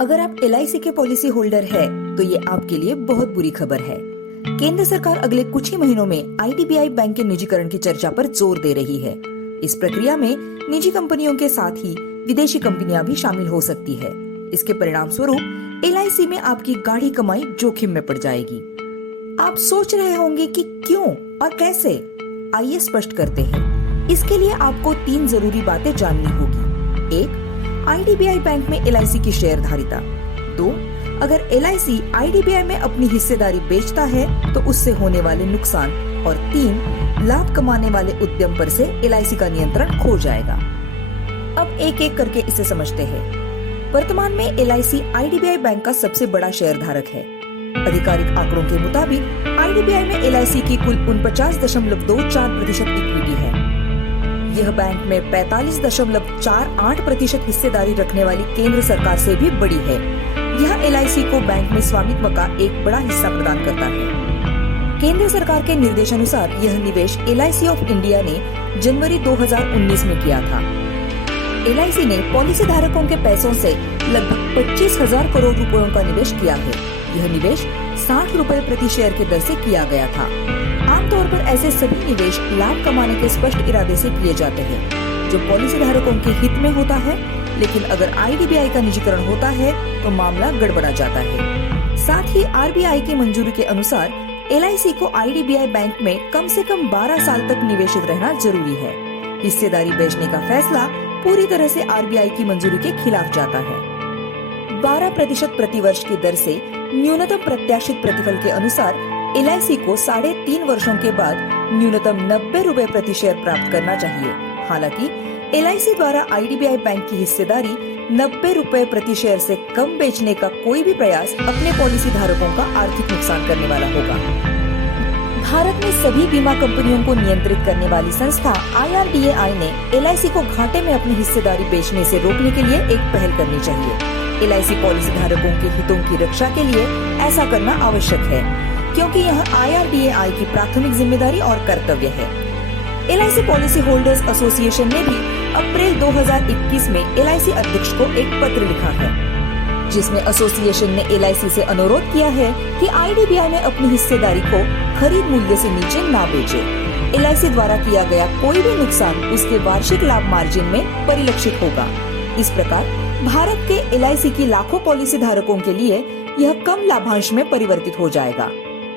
अगर आप LIC के पॉलिसी होल्डर है तो ये आपके लिए बहुत बुरी खबर है। केंद्र सरकार अगले कुछ ही महीनों में IDBI बैंक के निजीकरण की चर्चा पर जोर दे रही है। इस प्रक्रिया में निजी कंपनियों के साथ ही विदेशी कंपनियां भी शामिल हो सकती है। इसके परिणाम स्वरूप LIC में आपकी गाढ़ी कमाई जोखिम में पड़ जाएगी। आप सोच रहे होंगे कि क्यों और कैसे? आइए स्पष्ट करते हैं। इसके लिए आपको 3 जरूरी बातें जाननी होगी। 1. IDBI बैंक में LIC की शेयरधारिता। 2. अगर LIC IDBI में अपनी हिस्सेदारी बेचता है तो उससे होने वाले नुकसान। और 3. लाभ कमाने वाले उद्यम पर से LIC का नियंत्रण खो जाएगा। अब एक एक करके इसे समझते हैं। वर्तमान में LIC IDBI बैंक का सबसे बड़ा शेयरधारक है। आधिकारिक आंकड़ों के मुताबिक IDBI में LIC की कुल 49.24% इक्विटी है। यह बैंक में 45.48% हिस्सेदारी रखने वाली केंद्र सरकार से भी बड़ी है। यह LIC को बैंक में स्वामित्व का एक बड़ा हिस्सा प्रदान करता है। केंद्र सरकार के निर्देशानुसार यह निवेश LIC ऑफ इंडिया ने जनवरी 2019 में किया था। LIC ने पॉलिसी धारकों के पैसों से लगभग 25,000 करोड़ रुपयों का निवेश किया है। यह निवेश 60 रुपए प्रति शेयर के दर से किया गया था। आमतौर पर ऐसे सभी निवेश लाभ कमाने के स्पष्ट इरादे से किए जाते हैं, जो पॉलिसी धारकों के हित में होता है। लेकिन अगर IDBI का निजीकरण होता है तो मामला गड़बड़ा जाता है। साथ ही RBI की मंजूरी के अनुसार LIC को IDBI बैंक में कम से कम 12 साल तक निवेशित रहना जरूरी है। हिस्सेदारी बेचने का फैसला पूरी तरह से RBI की मंजूरी के खिलाफ जाता है। 12% प्रतिवर्ष की दर से न्यूनतम प्रत्याशित प्रतिफल के अनुसार LIC को 3.5 वर्षों के बाद न्यूनतम 90 रुपए प्रति शेयर प्राप्त करना चाहिए। हालांकि LIC द्वारा IDBI बैंक की हिस्सेदारी 90 रुपए प्रति शेयर से कम बेचने का कोई भी प्रयास अपने पॉलिसी धारकों का आर्थिक नुकसान करने वाला होगा। भारत में सभी बीमा कंपनियों को नियंत्रित करने वाली संस्था IRDAI ने LIC को घाटे में अपनी हिस्सेदारी बेचने से रोकने के लिए एक पहल करनी चाहिए। LIC पॉलिसी धारकों के हितों की रक्षा के लिए ऐसा करना आवश्यक है, क्योंकि यह IRDAI की प्राथमिक जिम्मेदारी और कर्तव्य है। LIC पॉलिसी होल्डर्स एसोसिएशन ने भी अप्रैल 2021 में LIC अध्यक्ष को एक पत्र लिखा है, जिसमें एसोसिएशन ने LIC से अनुरोध किया है कि IDBI में अपनी हिस्सेदारी को खरीद मूल्य से नीचे ना बेचे। LIC द्वारा किया गया कोई भी नुकसान उसके वार्षिक लाभ मार्जिन में परिलक्षित होगा। इस प्रकार भारत के LIC की लाखों पॉलिसी धारकों के लिए यह कम लाभांश में परिवर्तित हो जाएगा।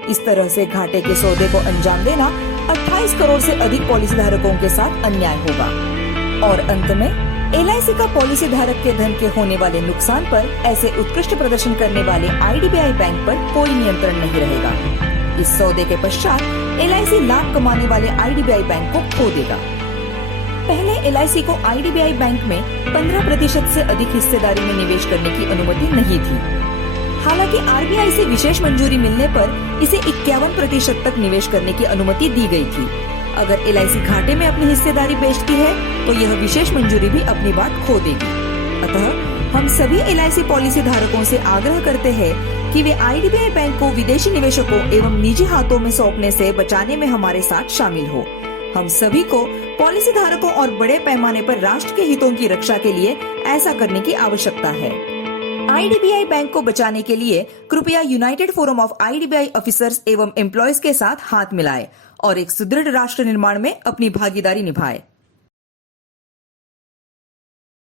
इस तरह से घाटे के सौदे को अंजाम देना 28 करोड़ से अधिक पॉलिसी धारकों के साथ अन्याय होगा। और अंत में LIC का पॉलिसी धारक के धन के होने वाले नुकसान पर ऐसे उत्कृष्ट प्रदर्शन करने वाले IDBI बैंक पर कोई नियंत्रण नहीं रहेगा। इस सौदे के पश्चात LIC लाभ कमाने वाले IDBI बैंक को खो देगा। पहले LIC को IDBI बैंक में 15% से अधिक हिस्सेदारी में निवेश करने की अनुमति नहीं थी। हालांकि RBI से विशेष मंजूरी मिलने पर इसे 51% तक निवेश करने की अनुमति दी गई थी। अगर LIC घाटे में अपनी हिस्सेदारी बेचती है तो यह विशेष मंजूरी भी अपनी बात खो देगी। अतः हम सभी LIC पॉलिसी धारकों से आग्रह करते हैं कि वे IDBI बैंक को विदेशी निवेशकों एवं निजी हाथों में सौंपने से बचाने में हमारे साथ शामिल हो। हम सभी को पॉलिसी धारकों और बड़े पैमाने पर राष्ट्र के हितों की रक्षा के लिए ऐसा करने की आवश्यकता है। IDBI बैंक को बचाने के लिए कृपया United forum of IDBI officers एवं एम्प्लॉयज के साथ हाथ मिलाएं और एक सुदृढ़ राष्ट्र निर्माण में अपनी भागीदारी निभाएं।